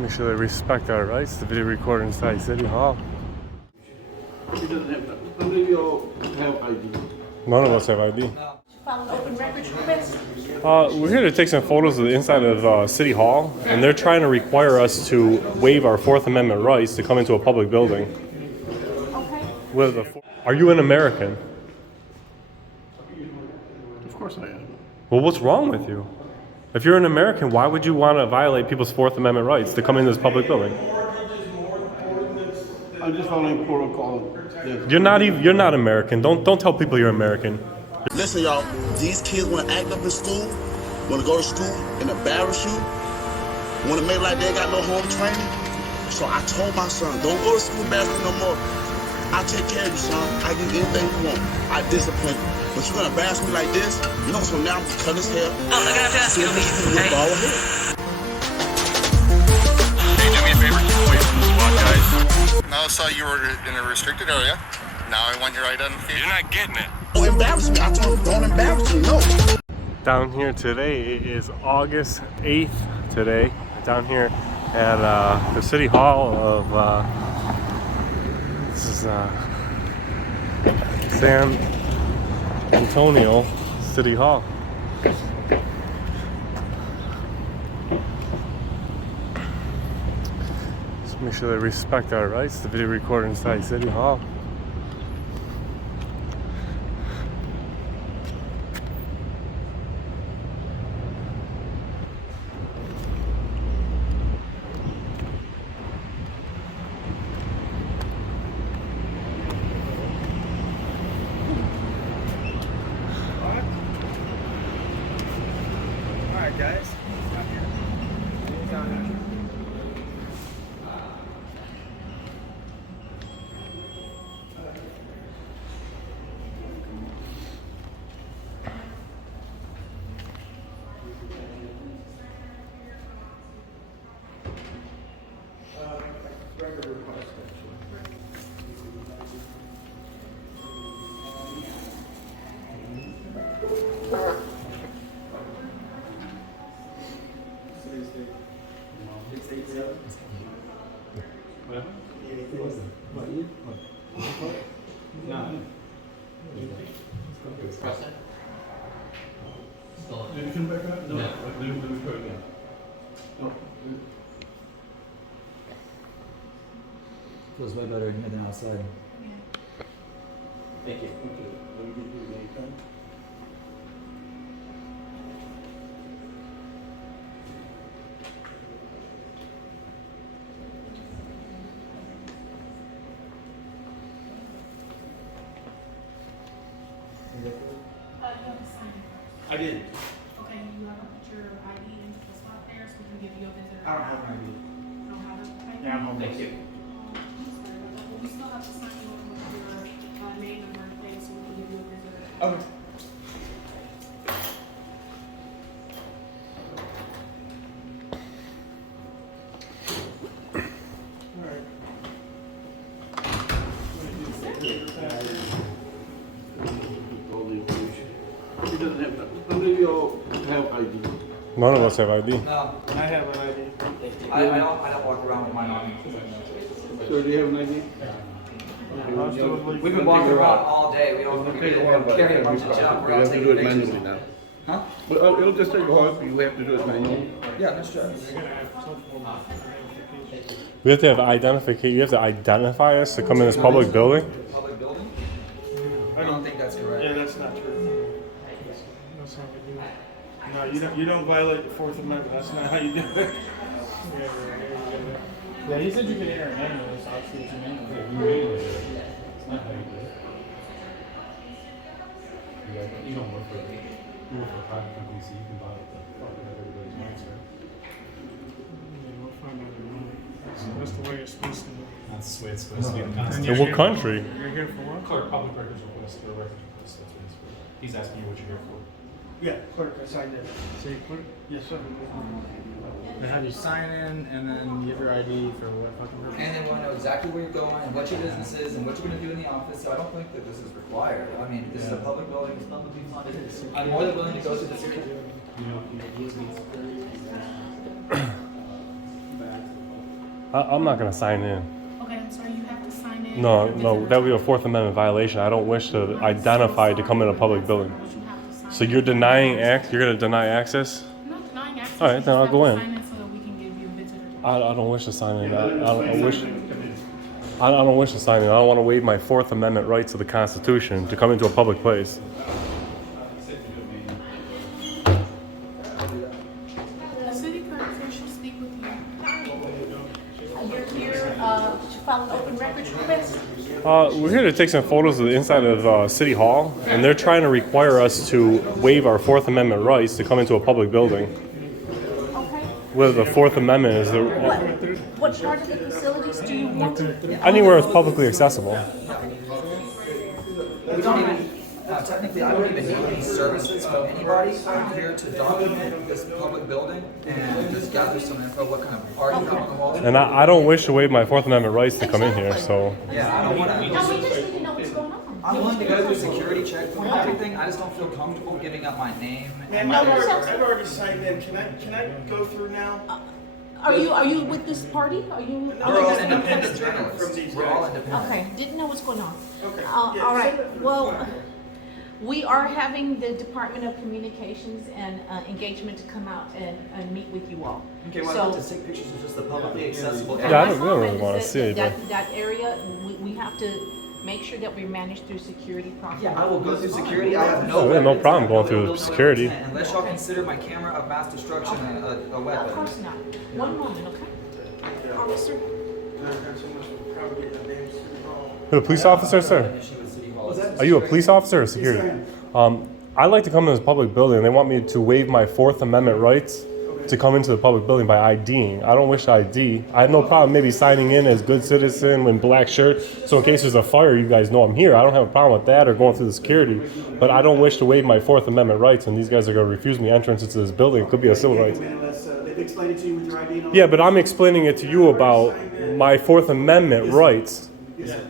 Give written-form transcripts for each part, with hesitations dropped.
Make sure they respect our rights to video record inside City Hall. He doesn't have that. How many of y'all have ID? None of us have ID. File an open records request. We're here to take some photos of the inside of City Hall, and they're trying to require us to waive our Fourth Amendment rights to come into a public building. Okay. Are you an American? Of course I am. Well, what's wrong with you? If you're an American, why would you want to violate people's Fourth Amendment rights to come into this public building? I'm just following protocol. You're not American. Don't tell people you're American. Listen, y'all, these kids want to act up in school, want to go to school and embarrass you, want to make like they ain't got no home training. So I told my son, don't go to school embarrassing no more. I take care of you, son. I give you anything you want. I discipline you. But you're going to embarrass me like this, you know, so now I'm going to cut his hair. Oh, I'm going to have to ask you. Hey, do me a favor. Wait for the squad, guys. Now I saw you were in a restricted area. Now I want your identification. You're not getting it. Don't embarrass me. I told him, don't embarrass me. No. Down here today is August 8th today. Down here at the City Hall of this is San Antonio City Hall. Just make sure they respect our rights to video record inside City Hall. Guys, Did you come back up? No. Let me put it down. Oh. Feels way better in here than outside. Thank you. Okay. Let me give you the name tag. I did. Okay, you have to put your ID into the slot there so we can give you a visitor. I don't have an ID. You don't have it? Okay. Yeah, I'm home. Thank you. Sorry about that. Well, we still have to sign you over with your name and birthday so we can give you a visitor. Okay. He doesn't have that. How many of y'all have ID? None of us have ID. No, I have an ID. I don't walk around with mine on. Sir, do you have an ID? We've been walking around all day. We don't Take a while, but carry a bunch of junk. you have to do it manually now. Huh? But it'll just take a while, but you have to do it manually. Yeah, no stress. We have to have identification. You have to identify us to come in this public building. Public building? I I don't think that's correct. Yeah, that's not true. That's not what you do. No, you don't violate the Fourth Amendment. That's not how you do it. Yeah, he said you could enter manually, so I'll see what you manually. You manually do it. It's not how you do it. You don't work for you work for a private company, so you can violate the fuck out everybody's rights, right? Yeah, we'll find out in a minute. That's the way it's supposed to be. That's the way it's supposed to be in the In Constitution. what country? You're here for what? Clerk, public records request for a record request. That's what it's for. He's asking you what you're here for. Yeah, clerk, I signed it. Say clerk? Yes, sir. They have you sign in and then give your ID for what fucking purpose? And they want to know exactly where you're going and what your business is and what you're going to do in the office. So I don't think that this is required. I mean, this is a public building. It's publicly funded. I'm more than willing to go to the city. You know, he needs I'm not gonna sign in. Okay, I'm sorry, you have to sign in. No, Your no, visitor that would be a time. Fourth Amendment violation. I don't wish to I'm identify so to come in a sorry, public that's building. not what you have to sign So in. you're denying you're gonna deny access? I'm not denying access. All right, you then just I'll have go to in. sign so that we can give you a visitor time. I don't wish to sign in. I wish. I don't wish to sign in. I don't want to waive my Fourth Amendment rights of the Constitution to come into a public place. The city clerk should speak with you. You're here to file an open records request? We're here to take some photos of the inside of City Hall, and they're trying to require us to waive our Fourth Amendment rights to come into a public building. Okay. Whether the Fourth Amendment is the, What part of the facilities do you want to? anywhere it's publicly accessible. We don't even, technically, I don't even need any services from anybody. I'm here to document this public building and just gather some info, what kind of art you have on the wall. And I don't wish to waive my Fourth Amendment rights to come in here, so. Yeah, I don't No, wanna, we just need to know what's going on. I'm willing to go through security check and everything, I just don't feel comfortable giving up my name and Man, my. I've already signed in. Can I go through now? Are you with this party? Are you? We're all I'm independent just from journalists. these We're all guys. independent. Okay, didn't know what's going on. Okay. All Yeah, right, send it- well, we are having the Department of Communications and Engagement to come out and meet with you all. Okay, well, I'd like to take pictures of just the publicly accessible Yeah, I area. don't really wanna see it, but- That area, we have to make sure that we manage through security properly. Yeah, I will go through security, I have no Yeah, we have no weapons, problem I have going no through ill will, no security. intent, unless y'all consider my camera of mass destruction a Of weapon. course not. One moment, okay? Officer? I've got so much probably a damn City Hall. You're a police officer, sir? An issue with City Hall. Are you a police officer or security? I'd like to come to this public building, and they want me to waive my Fourth Amendment rights to come into the public building by IDing. I don't wish to ID. I have no problem maybe signing in as good citizen in black shirt, so in case there's a fire, you guys know I'm here. I don't have a problem with that or going through the security, but I don't wish to waive my Fourth Amendment rights, and these guys are going to refuse me entrance into this building. It could be a civil rights. Unless they've explained it to you with your ID and all. Yeah, but I'm explaining it to you about my Fourth Amendment rights.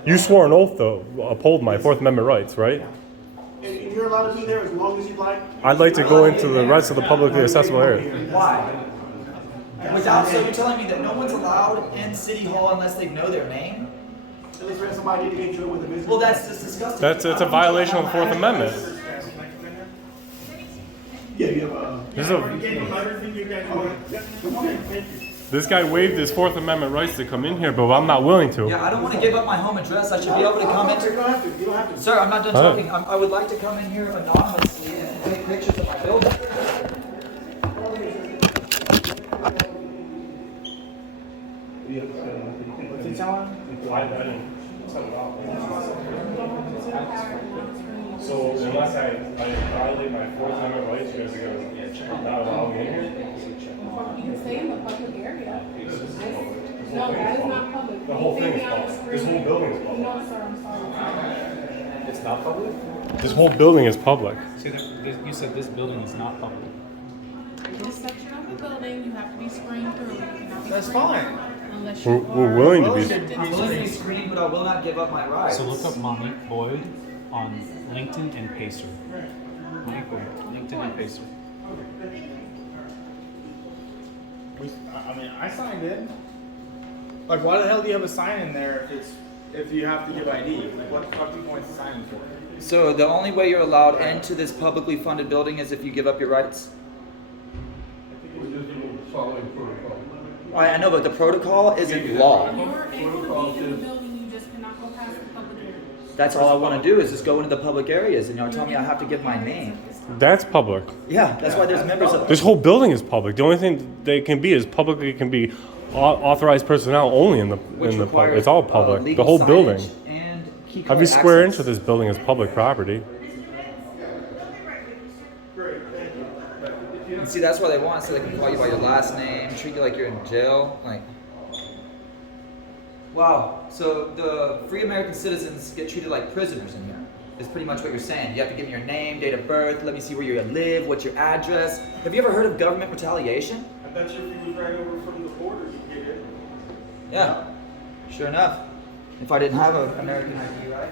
You swore an oath to uphold my Fourth Amendment rights, right? And you're allowed to be there as long as you like. I'd like to go into the rest of the publicly accessible area. Why? Without, so you're telling me that no one's allowed in City Hall unless they know their name? At least for somebody to get you in with a business. Well, that's just disgusting. It's a violation of the Fourth Amendment. Yeah, you have This, is this guy waived his Fourth Amendment rights to come in here, but I'm not willing to. Yeah, I don't want to give up my home address. I should be able to come You into. don't have to. You don't have to. Sir, I'm not done All right. talking. I would like to come in here anonymously and take pictures of my building. What's it telling? So unless I violate my Fourth Amendment rights, you guys are gonna not allow me in here? You can stay in the public area. No, that is not public. The whole You thing can is be on the public. screen. This whole building is public. No, sir, I'm sorry. It's not public? This whole building is public. See, you said this building is not public. This section of the building, you have to be screened through. You cannot be That's screened fine. Unless We're, you we're are willing to be. restricted I'm willing to be to- screened, but I will not give up my rights. So look up Monique Boyd on LinkedIn and Pacer. Monique Boyd, LinkedIn and Pacer. I mean, I signed in. Like, why the hell do you have a sign in there if you have to give ID? Like, what the fuck do you want to sign in for? So the only way you're allowed into this publicly funded building is if you give up your rights? I know, but the protocol isn't law. You're able to be in the building, you just cannot go past the public area. That's all I want to do is just go into the public areas, and y'all tell me I have to give my name. That's public. Yeah, that's why there's members of. This whole building is public. The only thing they can be is publicly can be authorized personnel only in the Which public. requires, It's all public. legal The whole signage building. and key Every card square inch access. of this building is public property. And see, that's why they want, so they can call you by your last name, treat you like you're in jail. Like, wow. So the free American citizens get treated like prisoners in here. Is pretty much what you're saying. You have to give me your name, date of birth, let me see where you live, what's your address. Have you ever heard of government retaliation? I bet you if you was right over from the border, you'd get it. Yeah, sure enough. If I didn't have an American ID, right?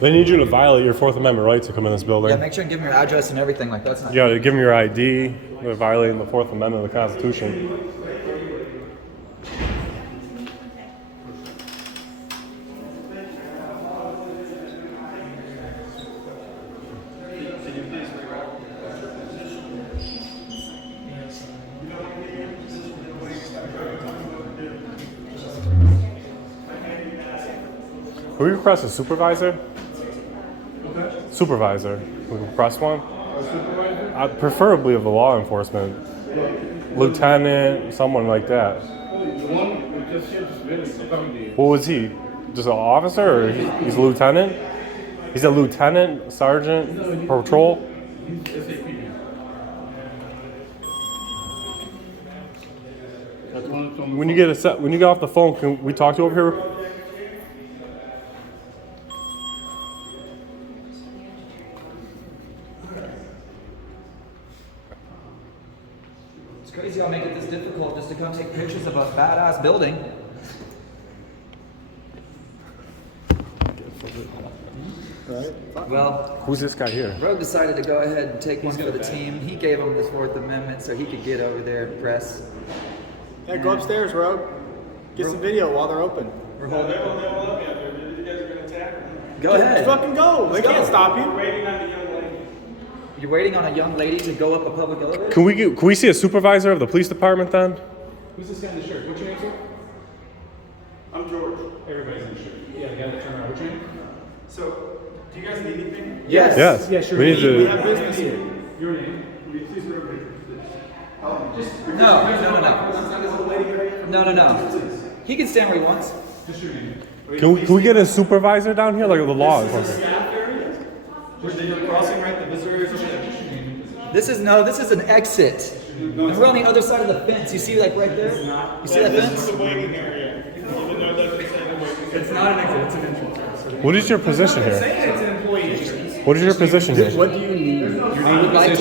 They need you to violate your Fourth Amendment rights to come in this building. Yeah, make sure and give me your address and everything. Like that's not. You gotta give them your ID. They're violating the Fourth Amendment of the Constitution. Can we request a supervisor? Supervisor. We can request one? Preferably of the law enforcement. Lieutenant, someone like that. What was he? Just an officer, or he's a lieutenant? He's a lieutenant, sergeant, patrol? When you get off the phone, can we talk to you over here? It's crazy how make it this difficult just to come take pictures of a badass building. Well, who's this guy here? Rogue decided to go ahead and take one for the team. He gave him this Fourth Amendment so he could get over there and press. Yeah, go upstairs, Rogue. Get some video while they're open. We're holding. Go ahead. Just fucking go. They can't stop you. You're waiting on a young lady to go up a public elevator? Can we see a supervisor of the police department then? Who's this guy in the shirt? What's your name, sir? I'm George. Everybody's in the shirt. Yeah, the guy that turned around. What's your name? So, do you guys need anything? Yes. Yes. Yeah, sure. We need We to. have business here. Your name? Please remember. No. He can stand where he wants. Just your name. Can we get a supervisor down here, like the law enforcement? They're crossing right the visitors. This is an exit. And we're on the other side of the fence. You see, like right there? You see that fence? It's not an exit, it's an entrance. What is your position here? It's an employee. What is your position here? What do you need? I would like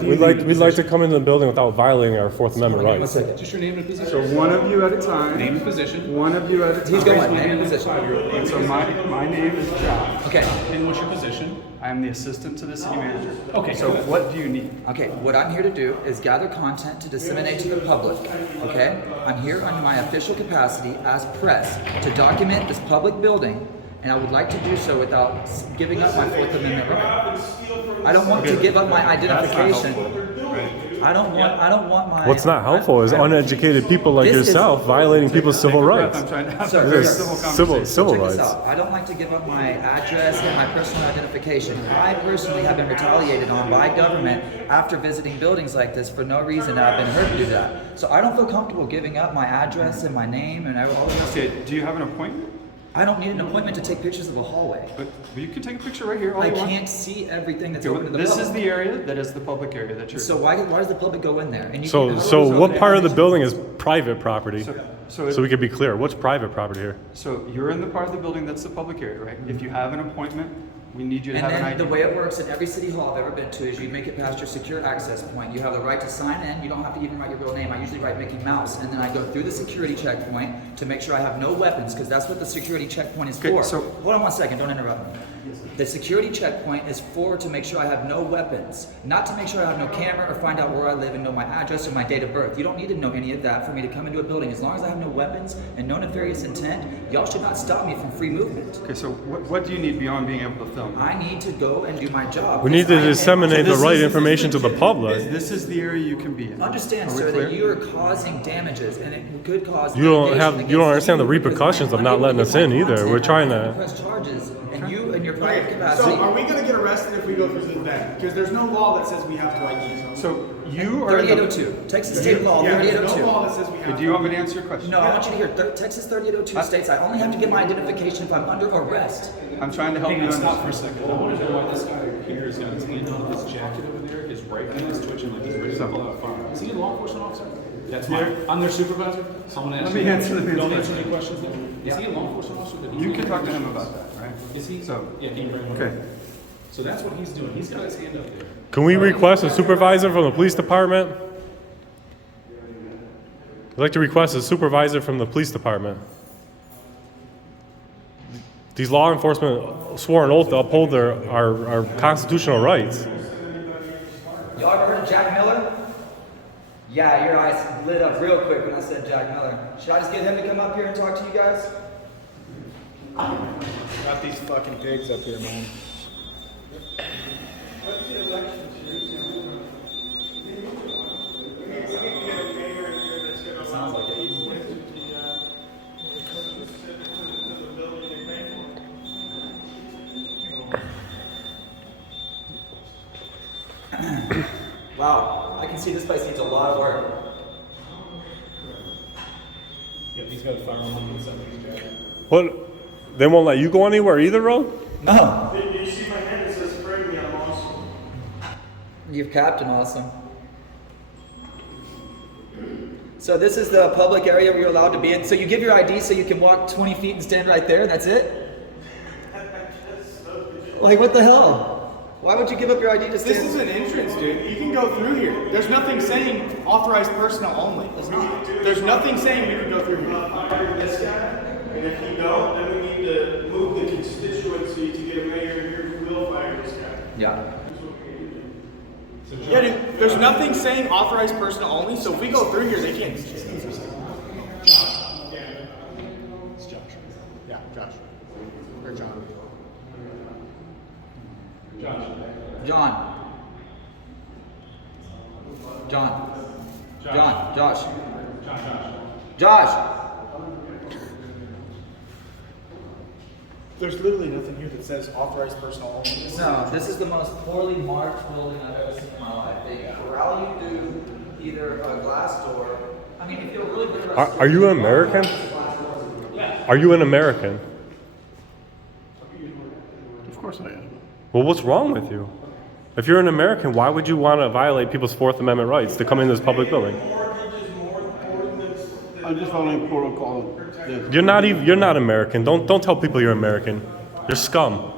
to. We'd like to come into the building without violating our Fourth Amendment rights. Just your name and position. So one of you at a time. Name and position. One of you at a time. He's going name and position. And so my name is John. Okay. And what's your position? I am the assistant to the city manager. Okay. So what do you need? Okay, what I'm here to do is gather content to disseminate to the public, okay? I'm here under my official capacity as press to document this public building, and I would like to do so without giving up my Fourth Amendment right. I don't want to give up my identification. I don't want my... What's not helpful is uneducated people like This is- yourself violating people's civil rights. I'm trying to have Sir, a very sir. civil conversation. Civil Check this rights. out. I don't like to give up my address and my personal identification. I personally have been retaliated on by government after visiting buildings like this for no reason, and I've been hurt to do that. So I don't feel comfortable giving up my address and my name and all of this. Okay, do you have an appointment? I don't need an appointment to take pictures of a hallway. But you can take a picture right here. all I you want. can't see everything that's Okay, open to the this public. is the area that is the public area that you're. So why does the public go in there? And you So what part of the building is private property? So So we could be clear, what's private property here? So you're in the part of the building that's the public area, right? If you have an appointment, we need you to And have an then ID. the way it works in every city hall I've ever been to is you make it past your secure access point. You have the right to sign in. You don't have to even write your real name. I usually write Mickey Mouse, and then I go through the security checkpoint to make sure I have no weapons, because that's what the security checkpoint is Okay, for. so- Hold on one second. Don't interrupt me. The security checkpoint is to make sure I have no weapons, not to make sure I have no camera or find out where I live and know my address or my date of birth. You don't need to know any of that for me to come into a building. As long as I have no weapons and no nefarious intent, y'all should not stop me from free movement. Okay, so what do you need beyond being able to film? I need to go and do my job. We need to disseminate the This right is- information to the public. This is the area you can be in. Understand, Are we sir, clear? that you are causing damages, and it could cause. You don't litigation understand the against you repercussions of because not I'm letting able us to in get my either. We're content. trying I'm to- able press charges, and you, in your private capacity. So, are we gonna get arrested if we go through this then? Because there's no law that says we have to ID. So you are. in the- 3802, Texas State Law Yeah, there's no 3802. law that says we have Okay, do you want me to answer your question? No, I want you to hear, Texas 3802 states I only have to get my identification if I'm under arrest. I'm trying to help Hang you on, stop for a understand. second. I want to know why this guy here is got his hand on his jacket over there. His right hand is twitching like he's ready to pull out a fire. Is he a law enforcement officer? That's fine. I'm their supervisor. Someone asked Let me answer the man's Don't answer question. any questions then. Is he a law enforcement officer? Did he You do can talk to anything? him about that, right? Is he? So- Yeah, he very much. Okay. So that's what he's doing. He's got his hand up there. Can we request a supervisor from the police department? I'd like to request a supervisor from the police department. These law enforcement swore an oath to uphold our constitutional rights. Y'all ever heard of Jack Miller? Yeah, your eyes lit up real quick when I said Jack Miller. Should I just get him to come up here and talk to you guys? Got these fucking pigs up here, man. Sounds like it. see, this place needs a lot of work. Yeah, he's got a firearm inside his jacket. What? They won't let you go anywhere either, bro? No. Do you see my hand? It says spray me, I'm awesome. You've Captain Awesome. So this is the public area where you're allowed to be in. So you give your ID so you can walk 20 feet and stand right there, and that's it? Like, what the hell? Why would you give up your ID to stand? This is an entrance, dude. You can go through here. There's nothing saying authorized personnel only. There's nothing saying you can go through here. Hire this guy, and if you don't, then we need to move the constituency to get a mayor here who will fire this guy. Yeah. Yeah, dude. There's nothing saying authorized personnel only, so if we go through here, they can't. It's Josh. Yeah, Josh. Or John. Josh. John. Josh. Josh. There's literally nothing here that says authorized personnel only. No, this is the most poorly marked building I've ever seen in my life. They corral you through either a glass door. I mean, if you're really good about Are you an American? Are you an American? Of course I am. Well, what's wrong with you? If you're an American, why would you want to violate people's Fourth Amendment rights to come into this public building? I'm just following protocol. You're not American. Don't tell people you're American. You're scum.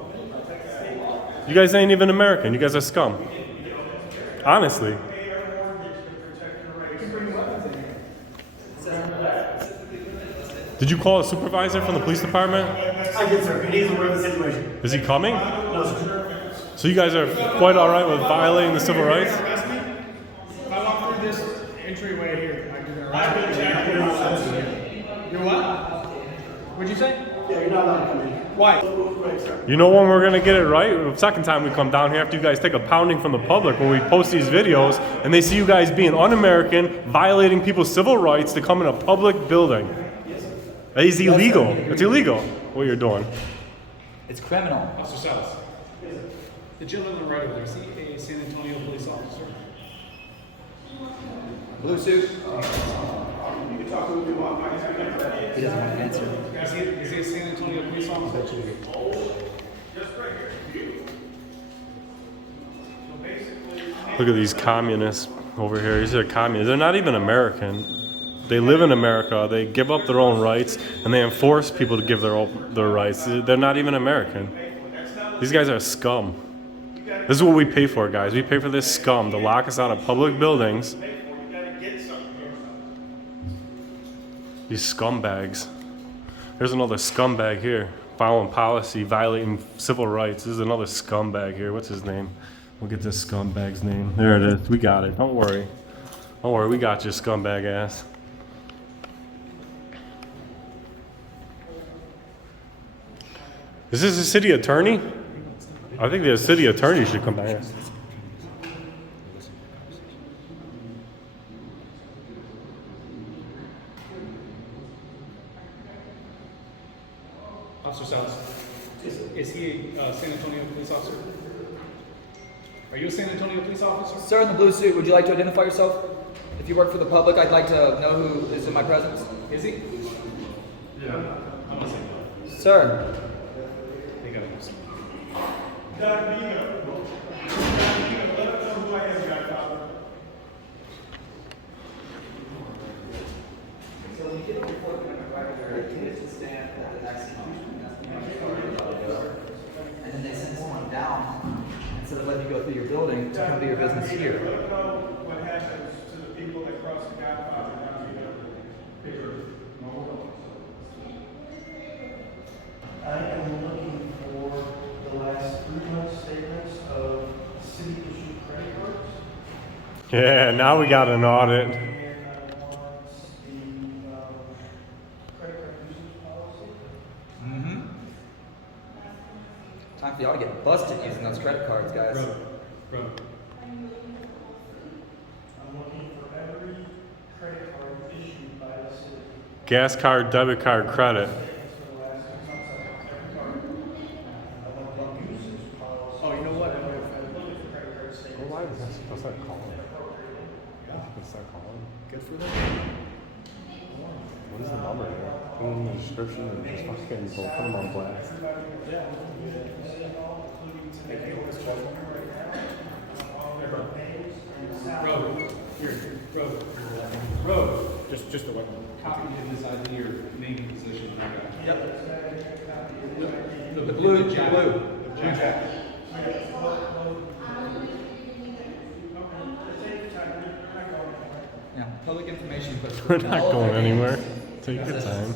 You guys ain't even American. You guys are scum. Honestly. Did you call a supervisor from the police department? I did, sir. He's aware of the situation. Is he coming? No, sir. So you guys are quite all right with violating the civil rights? Arrest me? If I walk through this entryway here, I can I've been checking out since You're what? What'd you say? Yeah, you're not allowed to come in. Why? You know when we're gonna get it right? The second time we come down here after you guys take a pounding from the public when we post these videos and they see you guys being un-American, violating people's civil rights to come in a public building. That is illegal. It's illegal what you're doing. It's criminal. Officer Salas. The gentleman right over there, is he a San Antonio police officer? Blue suit. You can talk to him if you want. He doesn't want to answer. Is he a San Antonio police officer? Look at these communists over here. These are communists. They're not even American. They live in America. They give up their own rights and they enforce people to give their rights. They're not even American. These guys are scum. This is what we pay for, guys. We pay for this scum to lock us out of public buildings. These scumbags. There's another scumbag here. Following policy, violating civil rights. This is another scumbag here. What's his name? We'll get this scumbag's name. There it is. We got it. Don't worry. Don't worry. We got you, scumbag ass. Is this a city attorney? I think the city attorney should come back. Officer Salas. Is he a San Antonio police officer? Are you a San Antonio police officer? Sir in the blue suit, would you like to identify yourself? If you work for the public, I'd like to know who is in my presence. Is he? Yeah. I'm gonna say no. Sir. They gotta do something. Let us know who I am, Godfather. So when you get a report right there, you need to stand at the next and then they send someone down instead of letting you go through your building to come do your business here. Let us know what happens to the people that cross the Godfather down here. I am looking for the last 3 months statements of city issued credit cards. Yeah, now we got an audit. And I want the credit card usage policy. Mm-hmm. Time for y'all to get busted using those credit cards, guys. Bro. I'm looking for every credit card issued by the city. Gas card, debit card, credit. Oh, you know what? That's not calling. What is the number here? Put it in the description and just fucking put them on blast. Road. Just the weapon. Copy of this ID or name and position. Yep. The blue jacket. Blue jacket. Yeah, public information. But We're not going anywhere. Take your time.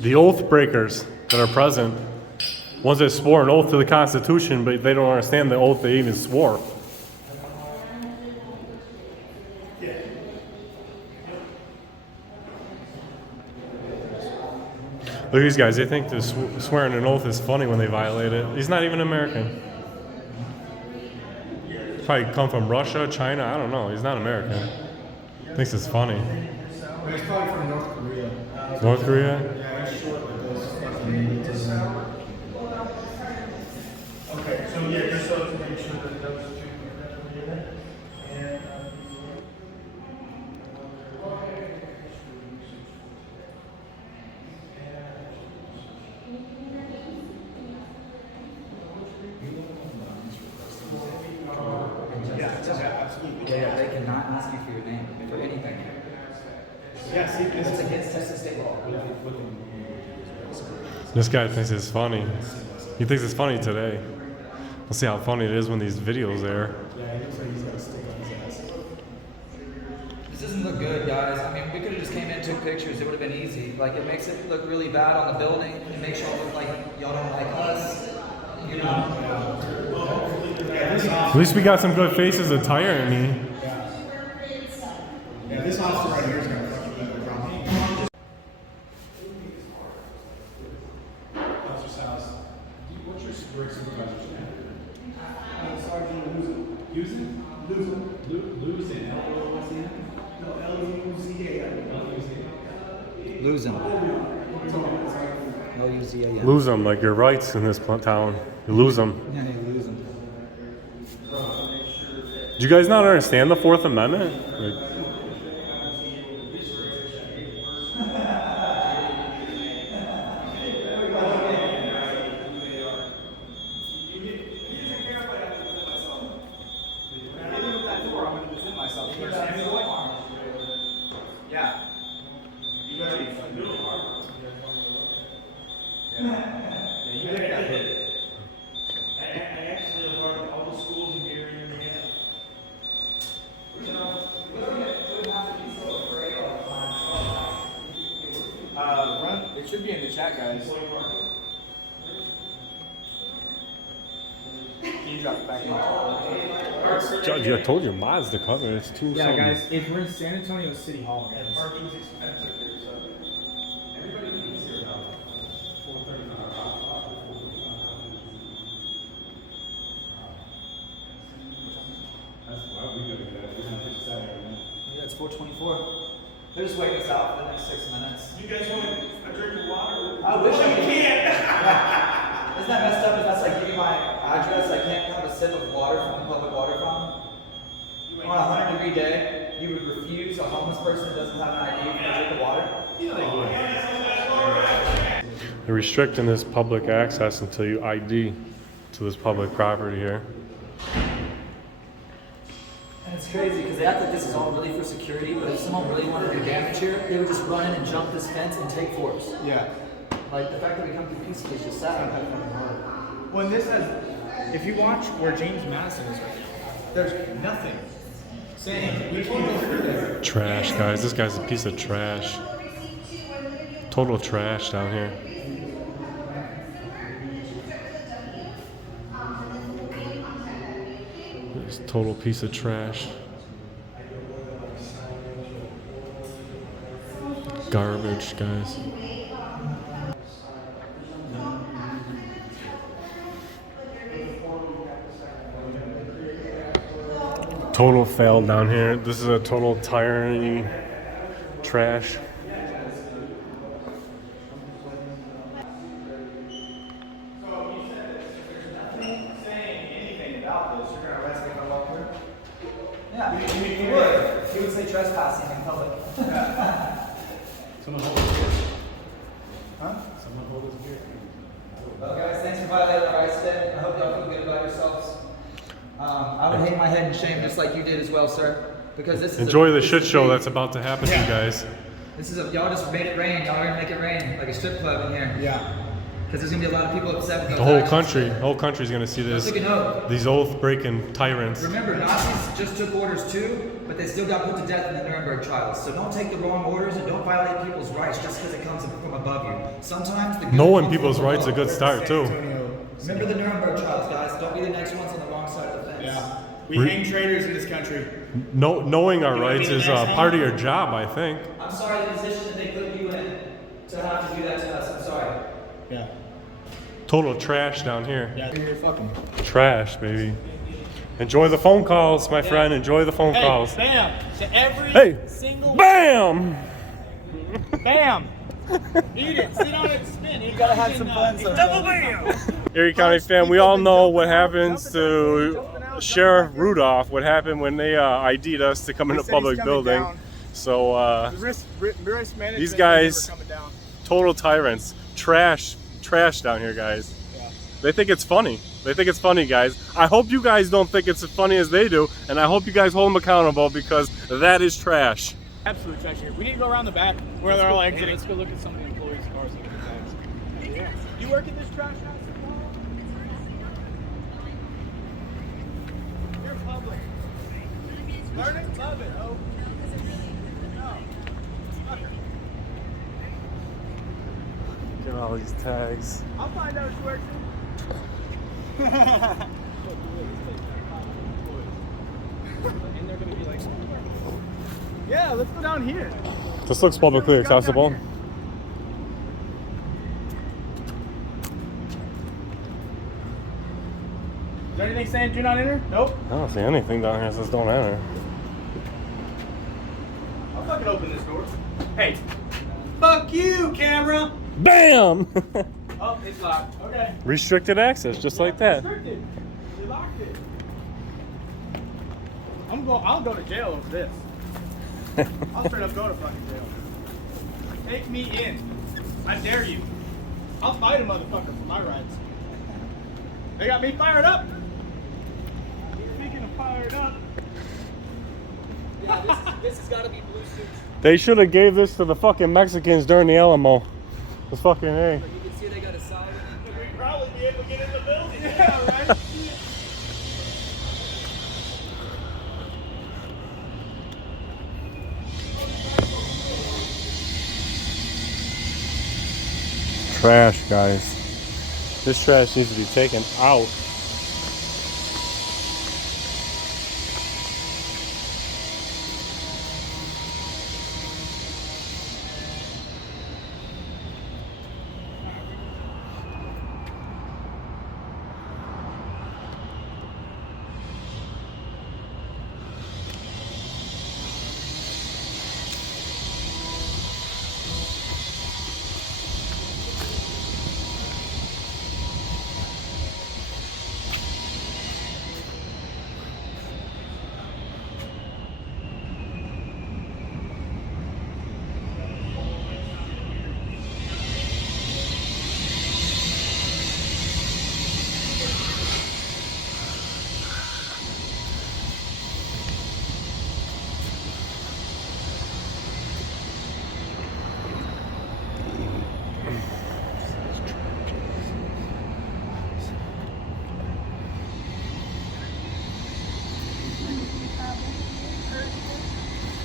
The oath breakers that are present, ones that swore an oath to the Constitution, but they don't understand the oath they even swore. Look at these guys, they think this swearing an oath is funny when they violate it. He's not even American. Probably come from Russia, China, I don't know. He's not American. Thinks it's funny. He's probably from North Korea. North Korea? Yeah, he's short like those. Okay, so yeah, just so to make sure that those two are in. And Yeah, they cannot ask you for your name for anything. Yeah, see, this It's against Texas state law. This guy thinks it's funny. He thinks it's funny today. We'll see how funny it is when these videos air. This doesn't look good, guys. I mean, we could have just came in, took pictures. It would have been easy. Like, it makes it look really bad on the building. It makes y'all look like y'all don't like us. You know? At least we got some good faces of Tyre and me. Yeah, this officer right here is gonna fucking be a problem. Officer House. What's your supervisor's name? Sergeant Luzin. Luzin? Luzin. Luzin. L-O-Z-N? No, L-U-Z-A. L-U-Z-N. Lose them. L-U-Z-A-N. Lose them like your rights in this town. You lose them. Yeah, you lose them. Do you guys not understand the Fourth Amendment? Like, It should be in the chat, guys. Can you drop it back in? Judge, I told you mods to cover. It's too. Yeah, something. guys, if we're in San Antonio City Hall, guys. Parking's expensive here, so. Everybody needs their help. 4:35. That's why we gotta get that. We're gonna fix that right now. Yeah, it's 4:24. They're just waiting us out for the next 6 minutes. You guys want a drink of water? I wish I You could. can't. Yeah. Isn't that messed up? If that's like giving my address, I can't have a sip of water from the public water fountain. On a 100-degree day, you would refuse a homeless person who doesn't have an ID for a drink of water? They're restricting this public access until you ID to this public property here. And it's crazy because they act like this is all really for security, but if someone really wanted to do damage here, they would just run in and jump this fence and take force. Yeah. Like, the fact that we come through peacefully is just sad. Well, and this has, if you watch where James Madison is right now, there's nothing saying we can't go through there. Trash, guys. This guy's a piece of trash. Total trash down here. This total piece of trash. Garbage, guys. Total fail down here. This is a total tyranny trash. Someone hold his beer. Huh? Someone hold his beer. Well, guys, thanks for violating our rights today. I hope y'all feel good about yourselves. I would hang my head in shame just like you did as well, sir. Because this is Enjoy the shit show that's about to happen to you guys. This is y'all just made it rain. Y'all are gonna make it rain like a strip club in here. Yeah. Because there's gonna be a lot of people upset with those The whole actions. country, whole country's gonna see this. Take a note. These oath-breaking tyrants. Remember, Nazis just took orders too, but they still got put to death in the Nuremberg trials. So don't take the wrong orders and don't violate people's rights just because it comes from above you. Sometimes the good Knowing comes people's from rights is a above. good start too. Remember the Nuremberg trials, guys. Don't be the next ones on the wrong side of the fence. Yeah. We hang traitors in this country. Knowing our rights is part of your job, I think. I'm sorry the position that they put you in to have to do that to us. I'm sorry. Yeah. Total trash down here. Yeah, you're fucking. Trash, baby. Enjoy the phone calls, my friend. Enjoy the phone calls. Bam! To every Hey! single. Bam! Bam! Eat it. Sit on it and spin. You gotta have some fun. Double bam! Erie County fam, we all know what happens to Sheriff Rudolph, what happened when they ID'd us to come in a public building. So these guys, total tyrants, trash down here, guys. They think it's funny. They think it's funny, guys. I hope you guys don't think it's as funny as they do, and I hope you guys hold them accountable because that is trash. Absolute trash here. We need to go around the back where they're all exiting. Let's go look at some of the employees' cars. Look at the tags. You work in this trash house? You're public. Learning? Love it. Oh. Look at all these tags. I'll find out who works in. And they're going to be like, Yeah, let's go down here. This looks publicly accessible. Is there anything saying do not enter? Nope. I don't see anything down here that says don't enter. I'll fucking open this door. Hey. Fuck you, camera. Bam! Oh, it's locked. Okay. Restricted access, just like that. Restricted. They locked it. I'll go to jail over this. I'll straight up go to fucking jail. Take me in. I dare you. I'll fight a motherfucker for my rights. They got me fired up. Speaking of fired up. Yeah, this has got to be blue suits. They should have gave this to the fucking Mexicans during the Alamo. It's fucking A. You can see they got a sign. We'd probably be able to get in the building. Yeah, right? Trash, guys. This trash needs to be taken out.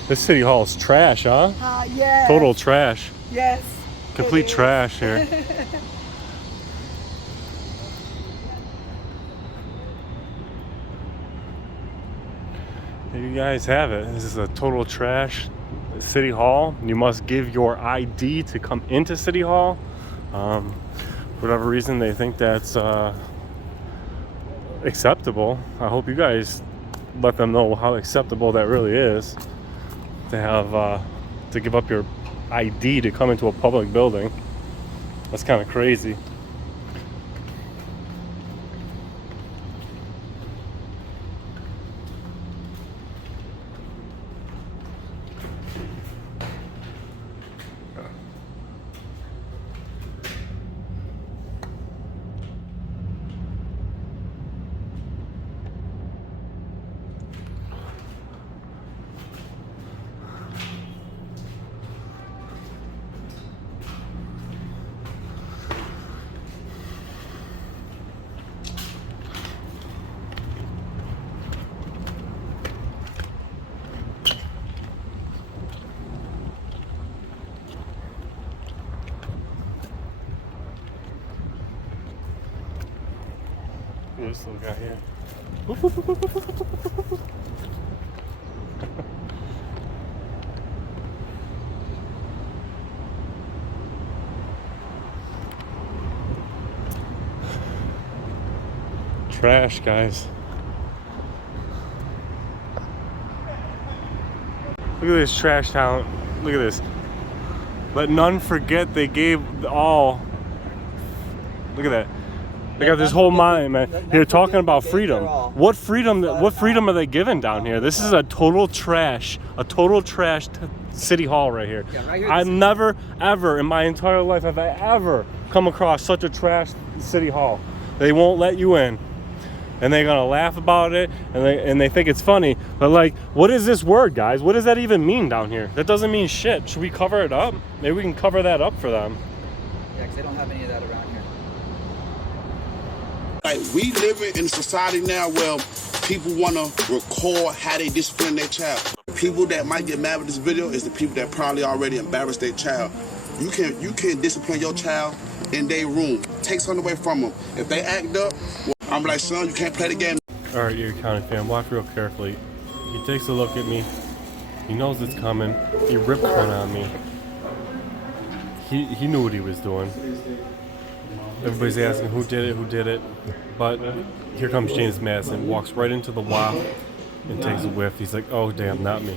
This city hall is trash, huh? Yes. Total trash. Yes. Complete trash here. There you guys have it. This is a total trash city hall. You must give your ID to come into city hall. For whatever reason, they think that's acceptable. I hope you guys let them know how acceptable that really is. To have to give up your ID to come into a public building. That's kind of crazy. this little guy here. Trash, guys. Look at this trash talent. Look at this. Let none forget they gave all. Look at that. They got this whole mind, man. Here talking about freedom. What freedom? What freedom are they giving down here? This is a total trash city hall right here. Yeah, right here. I've never, ever in my entire life have I ever come across such a trash city hall. They won't let you in. And they're gonna laugh about it, and they think it's funny. But like, what is this word, guys? What does that even mean down here? That doesn't mean shit. Should we cover it up? Maybe we can cover that up for them. Yeah, because they don't have any of that around here. Like, we live in a society now where people want to record how they discipline their child. The people that might get mad with this video is the people that probably already embarrassed their child. You can discipline your child in their room. Take something away from them. If they act up, well, I'm like, son, you can't play the game. All right, Erie County fam, watch real carefully. He takes a look at me. He knows it's coming. He ripped one on me. He knew what he was doing. Everybody's asking who did it. But here comes James Madison, walks right into the WAP and takes a whiff. He's like, oh damn, not me.